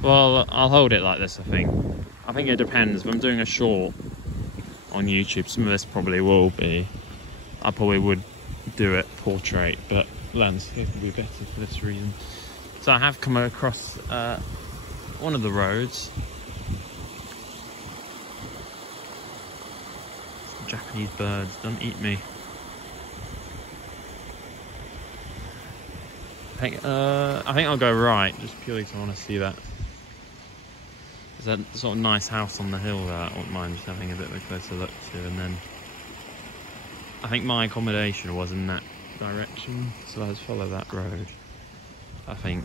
Well, I'll hold it like this, I think. I think it depends. If I'm doing a short on YouTube, some of this probably will be. I probably would do it portrait, but landscape would be better for this reason. So I have come across one of the roads. Japanese birds, don't eat me. I think I'll go right, just purely because I want to see that. There's a sort of nice house on the hill there I wouldn't mind just having a bit of a closer look to, and then I think my accommodation was in that direction, so let's follow that road, I think.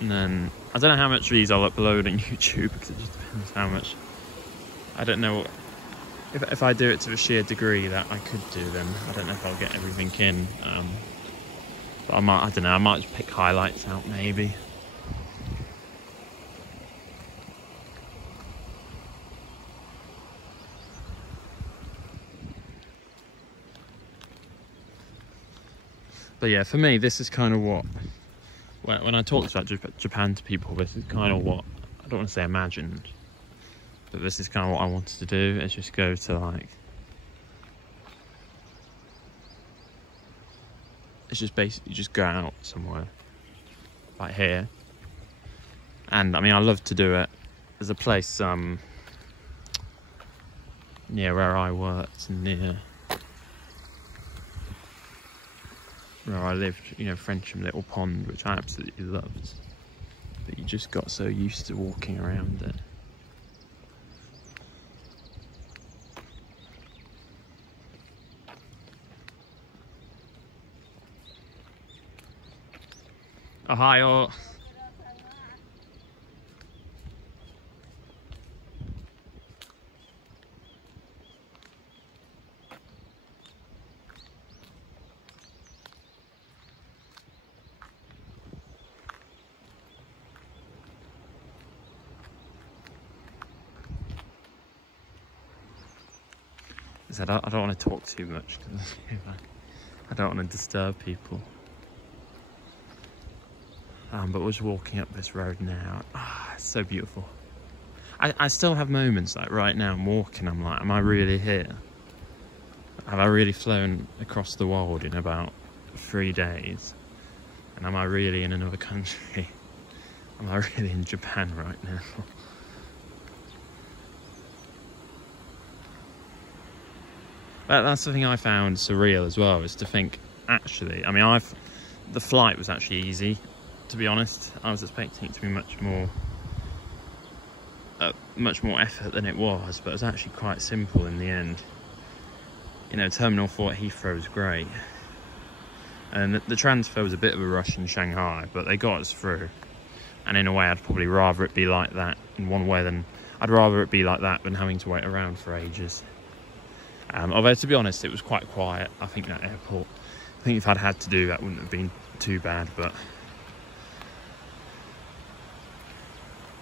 And then, I don't know how much of these I'll upload on YouTube, because it just depends how much. I don't know, if I do it to a sheer degree that I could do, then I don't know if I'll get everything in. But I don't know, I might just pick highlights out maybe. But yeah, for me, this is kind of what, when I talked about Japan to people, this is kind of what, I don't want to say imagined, but this is kind of what I wanted to do, is just go to like, it's just basically just go out somewhere, like here. And I mean, I love to do it. There's a place near where I worked, near where I lived, you know, Frensham Little Pond, which I absolutely loved. But you just got so used to walking around it. Ohio. I don't want to talk too much because I don't want to disturb people. But we're just walking up this road now. Ah, it's so beautiful. I still have moments like right now I'm walking, I'm like, am I really here? Have I really flown across the world in about 3 days? And am I really in another country? Am I really in Japan right now? That's the thing I found surreal as well, is to think, actually, I mean, the flight was actually easy, to be honest. I was expecting it to be much more effort than it was, but it was actually quite simple in the end. You know, Terminal 4 at Heathrow was great. And the transfer was a bit of a rush in Shanghai, but they got us through. And in a way, I'd probably rather it be like that in one way than... I'd rather it be like that than having to wait around for ages. Although, to be honest, it was quite quiet. I think that airport, I think if I'd had to do that, wouldn't have been too bad, but...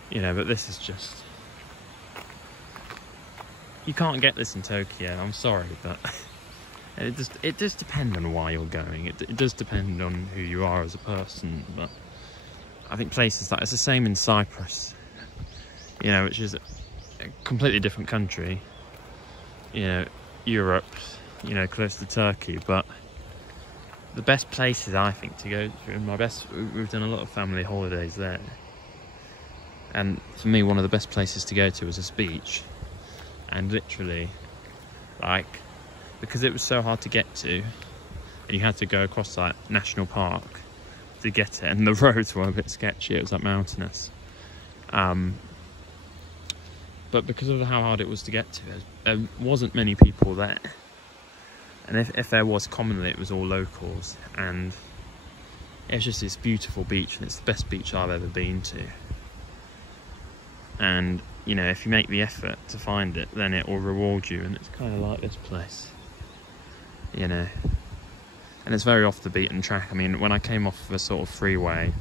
You know, but this is just... You can't get this in Tokyo, I'm sorry, but... It does depend on why you're going. It does depend on who you are as a person, but... I think places like... It's the same in Cyprus. You know, which is a completely different country. You know, Europe, you know, close to Turkey, but the best places I think to go to, we've done a lot of family holidays there, and for me one of the best places to go to was this beach. And literally, like, because it was so hard to get to, and you had to go across like national park to get it, and the roads were a bit sketchy, it was like mountainous, but because of how hard it was to get to, there wasn't many people there. And if there was, commonly it was all locals. And it's just this beautiful beach, and it's the best beach I've ever been to. And, you know, if you make the effort to find it, then it will reward you. And it's kind of like this place, you know. And it's very off the beaten track. I mean, when I came off a sort of freeway,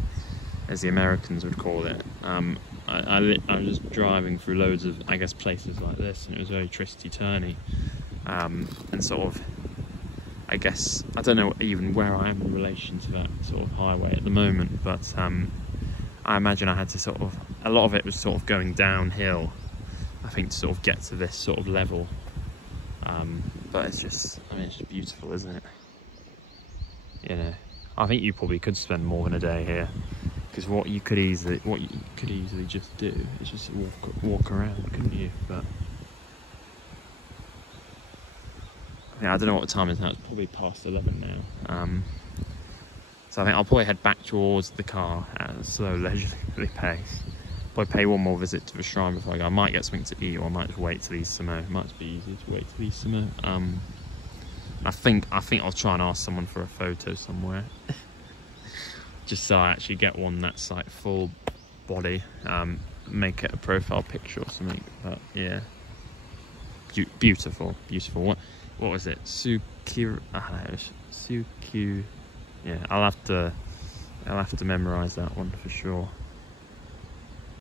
as the Americans would call it, I was just driving through loads of, I guess, places like this, and it was very twisty-turny, and sort of, I guess, I don't know even where I am in relation to that sort of highway at the moment, but I imagine I had to sort of, a lot of it was sort of going downhill, I think, to sort of get to this sort of level. But it's just, I mean, it's just beautiful, isn't it? You know, I think you probably could spend more than a day here, because what you could easily just do is just walk around, couldn't you? But I don't know what the time is now. It's probably past 11 now. So I think I'll probably head back towards the car at a slow, leisurely pace. Probably pay one more visit to the shrine before I go. I might get something to eat, or I might just wait till he's Samo. It might just be easier to wait till he's Samo. I think I'll try and ask someone for a photo somewhere, just so I actually get one that's like full body. Make it a profile picture or something. But yeah, beautiful. What was it? Sukyu. Sukyu. Yeah, I'll have to memorize that one for sure.